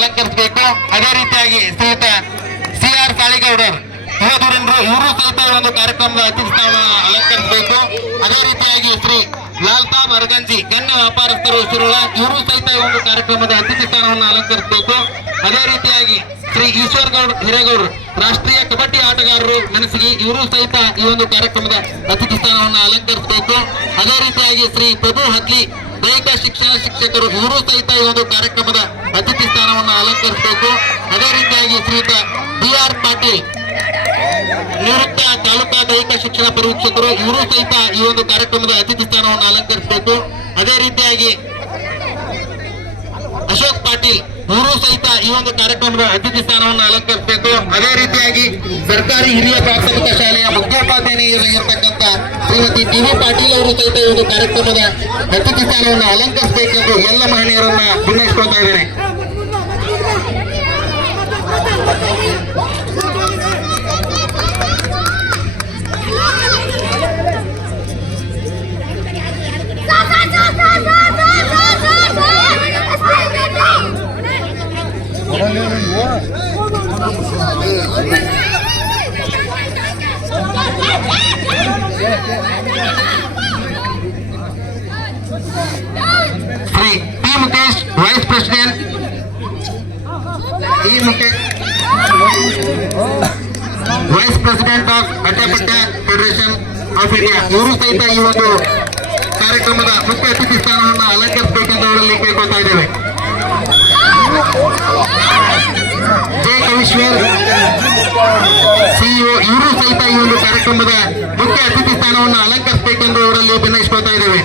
ಅಲಂಕರಿಸಬೇಕು. ಅದೇ ರೀತಿಯಾಗಿ ಶ್ರೀಯುತ CR ಸಾಳಿಗೌಡರ್ ಯುವಧುರೀಣರು ಇವರು ಸಹಿತ ಈ ಒಂದು ಕಾರ್ಯಕ್ರಮದ ಅತಿಥಿ ಸ್ಥಾನವನ್ನು ಅಲಂಕರಿಸಬೇಕು. ಅದೇ ರೀತಿಯಾಗಿ ಶ್ರೀ ಲಾಲ್ತಾಬ್ ಅರಗಂಜಿ ಗಣ್ಯ ವ್ಯಾಪಾರಸ್ಥರು ಶಿರೋಳ ಇವರು ಸಹಿತ ಈ ಒಂದು ಕಾರ್ಯಕ್ರಮದ ಅತಿಥಿ ಸ್ಥಾನವನ್ನು ಅಲಂಕರಿಸಬೇಕು. ಅದೇ ರೀತಿಯಾಗಿ ಶ್ರೀ ಈಶ್ವರ್ ಗೌಡ್ ಹಿರೇಗೌಡರು ರಾಷ್ಟ್ರೀಯ ಕಬಡ್ಡಿ ಆಟಗಾರರು ಮೆಣಸಿಗಿ ಇವರು ಸಹಿತ ಈ ಒಂದು ಕಾರ್ಯಕ್ರಮದ ಅತಿಥಿ ಸ್ಥಾನವನ್ನು ಅಲಂಕರಿಸಬೇಕು. ಅದೇ ರೀತಿಯಾಗಿ ಶ್ರೀ ಪ್ರಭು ಹತ್ಲಿ ದೈಹಿಕ ಶಿಕ್ಷಣ ಶಿಕ್ಷಕರು ಇವರು ಸಹಿತ ಈ ಒಂದು ಕಾರ್ಯಕ್ರಮದ ಅತಿಥಿ ಸ್ಥಾನವನ್ನು ಅಲಂಕರಿಸಬೇಕು. ಅದೇ ರೀತಿಯಾಗಿ ಶ್ರೀಯುತ BR ಪಾಟೀಲ್ ನಿವೃತ್ತ ತಾಲೂಕಾ ದೈಹಿಕ ಶಿಕ್ಷಣ ಪರೀಕ್ಷಕರು ಇವರು ಸಹಿತ ಈ ಒಂದು ಕಾರ್ಯಕ್ರಮದ ಅತಿಥಿ ಸ್ಥಾನವನ್ನು ಅಲಂಕರಿಸಬೇಕು. ಅದೇ ರೀತಿಯಾಗಿ ಅಶೋಕ್ ಪಾಟೀಲ್ ಇವರು ಸಹಿತ ಈ ಒಂದು ಕಾರ್ಯಕ್ರಮದ ಅತಿಥಿ ಸ್ಥಾನವನ್ನು ಅಲಂಕರಿಸಬೇಕು. ಅದೇ ರೀತಿಯಾಗಿ ಸರ್ಕಾರಿ ಹಿರಿಯ ಪ್ರಾಥಮಿಕ ಶಾಲೆಯ ಮುಖ್ಯೋಪಾಧ್ಯಾಯರಾಗಿರ್ತಕ್ಕಂಥ ಶ್ರೀಮತಿ TV ಪಾಟೀಲ್ ಅವರು ಸಹಿತ ಈ ಒಂದು ಕಾರ್ಯಕ್ರಮದ ಅತಿಥಿ ಸ್ಥಾನವನ್ನು ಅಲಂಕರಿಸಬೇಕೆಂದು ಎಲ್ಲ ಮಹಿಳೆಯರನ್ನ ವಿನಯಿಸ್ಕೊಳ್ತಾ ಇದ್ದೇನೆ. Shri P. Mukesh vice president vice president of ಅಡ್ಡಪಟ್ಟ ಫೆಡರೇಷನ್ ಆಫ್ ಇಂಡಿಯಾ ಇವರು ಸಹಿತ ಈ ಒಂದು ಕಾರ್ಯಕ್ರಮದ ಮುಖ್ಯ ಅತಿಥಿ ಸ್ಥಾನವನ್ನು ಅಲಂಕರಿಸಬೇಕೆಂದು ಅವರಲ್ಲಿ ಕೇಳ್ಕೊಳ್ತಾ ಇದ್ದೇವೆ. ಜೆ ಕವಿಶ್ವರ್ CEO ಇವರು ಸಹಿತ ಈ ಒಂದು ಕಾರ್ಯಕ್ರಮದ ಮುಖ್ಯ ಅತಿಥಿ ಸ್ಥಾನವನ್ನು ಅಲಂಕರಿಸಬೇಕೆಂದು ಅವರಲ್ಲಿ ವಿನಯಿಸ್ಕೊಳ್ತಾ ಇದ್ದೇವೆ.